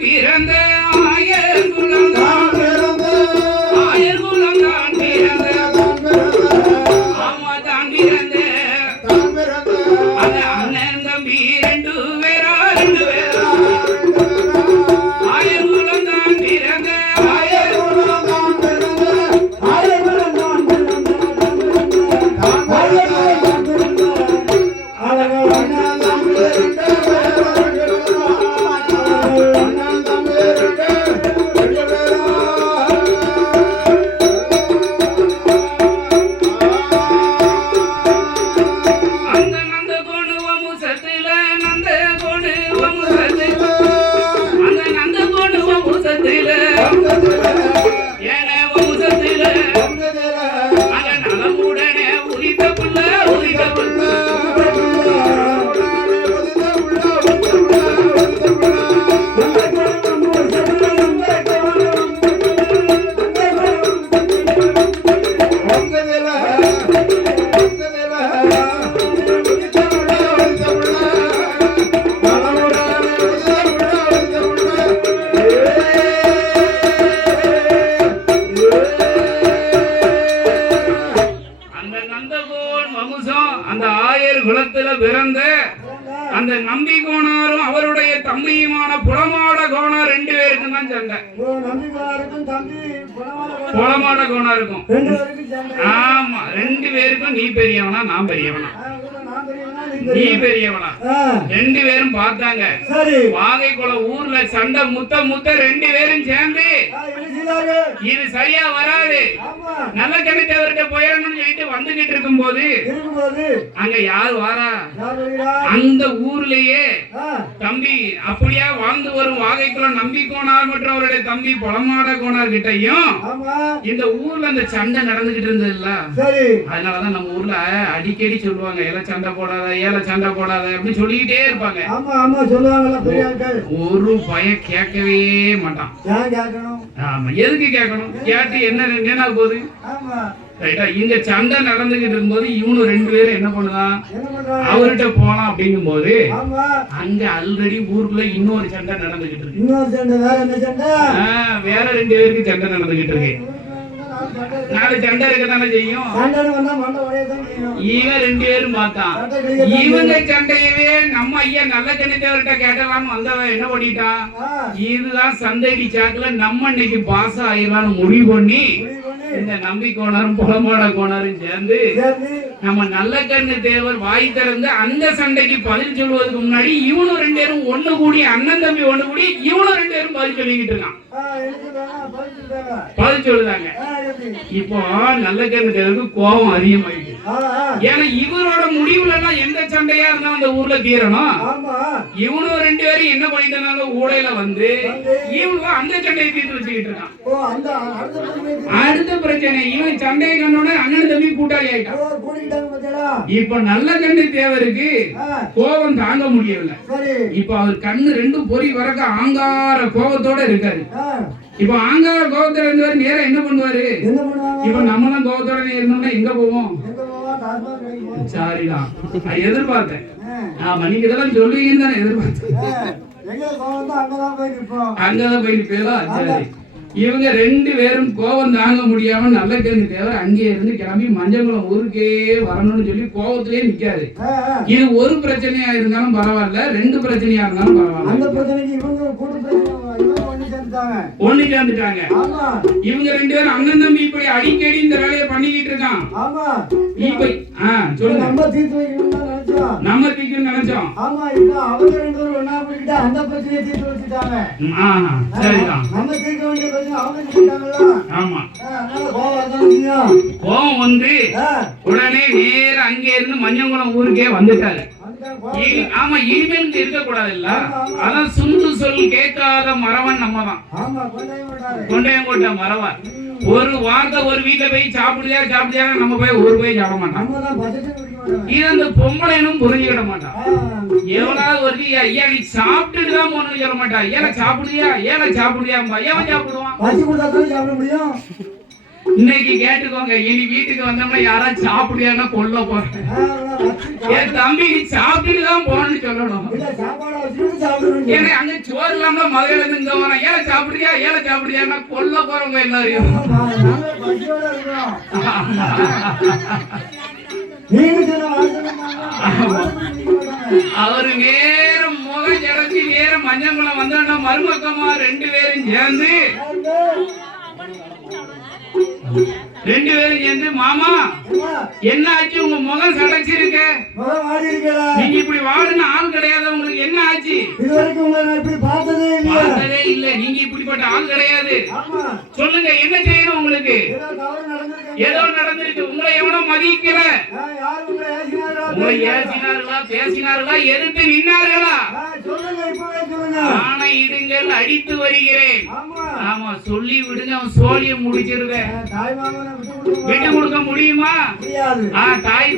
பிறந்த ஆயர் குலந்தான் பிறந்த ஆயர் குலந்தான் பிறந்த ஆமா தான் பிறந்த அந்த அண்ணன் தம்பி ரெண்டு பேரா ஆயர் குலந்தான் பிறந்த ஆயர் குலந்தான் பிறந்த ஆயர் குலந்தான் குலத்துல பிறந்த அந்த நம்பி கோணாரும் அவருடைய தம்பியுமான புலமாட கோணார் ரெண்டு பேருக்கும் தான் சண்டை. புலமாட கோணாருக்கும் ஆமா ரெண்டு பேருக்கும் நீ பெரியவனா நான் பெரியவனா நீ பெரியவனா ரெண்டு பேரும் பார்த்தாங்க. வாகைக்குள ஊர்ல சண்டை முத்த ரெண்டு பேரும் சேர்ந்து இது சரியா வராது நல்ல கணித்தவர்கிட்ட போயிடணும்னு சொல்லிட்டு வந்துகிட்டு இருக்கும் போது அங்க யாரு வாரா அந்த ஊர்லயே தம்பி அப்படியா வாழ்ந்து வரும் வாகைக்குள்ள நம்பி கோணார் மற்றும் அவருடைய தம்பி புலமாட கோணார் கிட்டையும் இந்த ஊர்ல அந்த சண்டை நடந்துகிட்டு இருந்தது இல்ல. அதனாலதான் நம்ம ஊர்ல அடிக்கடி சொல்லுவாங்க ஏல சண்டை போடாத ஏல சண்டை போடாத அப்படின்னு சொல்லிக்கிட்டே இருப்பாங்க. ஒரு பையன் கேட்கவே மாட்டான். ஆமா எதுக்கு கேட்கணும்? கேட்டு என்ன போகுது? இங்க சண்டை நடந்துகிட்டு இருக்கும்போது இவனு ரெண்டு பேரும் என்ன பண்ணுதான் அவர்கிட்ட போலாம் அப்படிங்கும் போது அங்க ஆல்ரெடி ஊருக்குள்ள இன்னொரு சண்டை நடந்துகிட்டு இருக்கு. வேற ரெண்டு பேருக்கு சண்டை நடந்துகிட்டு இருக்கு. நாலு சண்டை இருக்கதானே செய்யும். இவன் ரெண்டு பேரும் பார்த்தான். இவங்க சண்டையவே நம்ம ஐயா நல்ல கணித்தவர்கிட்ட கேட்டலாம்னு வந்தவன் என்ன பண்ணிட்டான், இதுதான் சந்தைடி சாக்குல நம்ம இன்னைக்கு பாஸ் ஆயிடலாம்னு முடிவு பண்ணி இந்த நம்பி கோணாரும் புலமாட கோணாரும் சேர்ந்து நம்ம நல்ல கண்ணு தேவர் வாய் திறந்து அந்த சண்டைக்கு பதில் சொல்வதற்கு முன்னாடி இவனும் ரெண்டு பேரும் ஒண்ணு கூடி அண்ணன் தம்பி ஒண்ணு கூடி இவனும் ரெண்டு பேரும் பதில் சொல்லிக்கிட்டு இருக்கான். பதில் சொல்லுதாங்க. இப்போ நல்ல கண்ணு தேவருக்கு கோபம் அதிகமாயிட்டு. ஏன்னா இவரோட முடிவுல எல்லாம் எந்த சண்டையா இருந்தா அந்த ஊர்ல தீரணும். இவனும் ரெண்டு பேரும் என்ன பண்ணிட்டனால ஊடையில வந்து இவனும் அந்த சண்டையை தீர்த்து வச்சுக்கிட்டு இருக்கான். அடுத்த பிரச்சனை இவன் சண்டையை கண்டோட அண்ணன் தம்பி கூட்டாளி ஆயிட்டான். இப்ப நல்ல கண்ணு தேவருக்கு கோபம் தாங்க முடியவில்லை. இப்ப அவர் கண்ணு ரெண்டும் பொறி வரக்க ஆங்கார கோபத்தோட இருக்காரு. இப்ப ஆங்கார கோபத்துல இருந்தவர் நேரம் என்ன பண்ணுவாரு? இப்ப நம்மளும் கோபத்தோட இருந்தோம்னா எங்க போவோம்? சரிதான் எதிர்பார்த்தேன். ஆமா நீங்க இதெல்லாம் சொல்லுவீங்கன்னு தானே எதிர்பார்த்தேன். அங்கதான் போயிருப்பீங்களா? சரி. இவங்க ரெண்டு பேரும் கோபம் தாங்க முடியாம நல்ல கண்ணு தேவர் அங்கே இருந்து கிளம்பி மஞ்சங்குளம் ஊருக்கே வரணும்னு சொல்லி கோபத்திலே நிக்காரு. இது ஒரு பிரச்சனையா இருந்தாலும் பரவாயில்ல, ரெண்டு பிரச்சனையா இருந்தாலும் பரவாயில்ல. ஒண்ணு சேர்ந்துட்டாங்க. இவங்க ரெண்டு பேரும் அண்ணன் தம்பி இப்படி அடிக்கடி இந்த வேலையை பண்ணிக்கிட்டு இருக்கான். இப்ப சொல்லுங்க. நம்ம தீர்க்கணும்னு நினைச்சோம். அவங்க ரெண்டு பேரும் ஒண்ணா போயிட்டு அந்த பிரச்சனையை தீர்த்து வச்சுட்டாங்க. சரிதான். நம்ம தீர்க்க வேண்டிய பிரச்சனை அவங்க தீர்த்தாங்களா? ஆமா. கோவம் வந்து உடனே நேர அங்கே இருந்து மஞ்சங்குளம் ஊருக்கே வந்துட்டாரு. ஆமா இனிமேல் இருக்க கூடாது இல்ல. அதான் சுண்டு சொல் கேட்காத மரவன் நம்ம தான். கொண்டையங்கோட்டை மரவன். ஒரு வார்த்தை ஒரு வீட்டுல போய் சாப்பிடுறியா நம்ம போய் ஒரு போய் சாப்பிட மாட்டான். இது அந்த பொம்பளைனும் புரிஞ்சுக்கிட மாட்டான். எவனாவது ஒரு ஐயா நீ சாப்பிட்டுட்டு தான் போகணும்னு சொல்ல மாட்டான். ஏல சாப்பிடுறியா ஏவன் சாப்பிடுவான். இன்னைக்கு கேட்டுக்கோங்க, இனி வீட்டுக்கு வந்தோம்னா யாராவது சாப்பிடுறியான்னா கொல்ல போறேன். என் தம்பிக்கு சாப்பிட்டுட்டு தான் போகணும்னு சொல்லணும். ஏன்னா அங்க சோறு இல்லாம மதுரையில இருந்து இங்க வரேன், ஏழை சாப்பிடுறியா ஏழை சாப்பிடுறியான்னா கொல்ல போறவங்க எல்லாரையும். அவரு நேரம் முகம் ஜடச்சி நேரம் மஞ்சங்குளம் வந்தோம்னா மருமக்கமா ரெண்டு பேரும் சேர்ந்து மாமா என்ன ஆச்சு, உங்க முகம் சடைச்சிருக்க, நீங்க இப்படி வாடுன ஆள் கிடையாது, உங்களுக்கு என்ன ஆச்சு? பார்த்ததே இல்ல, நீங்க இப்படிப்பட்ட ஆள் கிடையாது. சொல்லுங்க என்ன செய்யணும் உங்களுக்கு? ஏதோ நடந்திருக்கு, உங்களை எவனோ மதிக்கல, உங்களை ஏசினார்களா பேசினார்களா எதிர்த்து நின்னார்களா? ஆனா இடுங்கள் அடித்து வருகிறேன். ஆமா சொல்லி விடுங்க, அவன் சோழிய முடிச்சிருக்க. விட்டு கொடுக்க முடியுமா? தாய்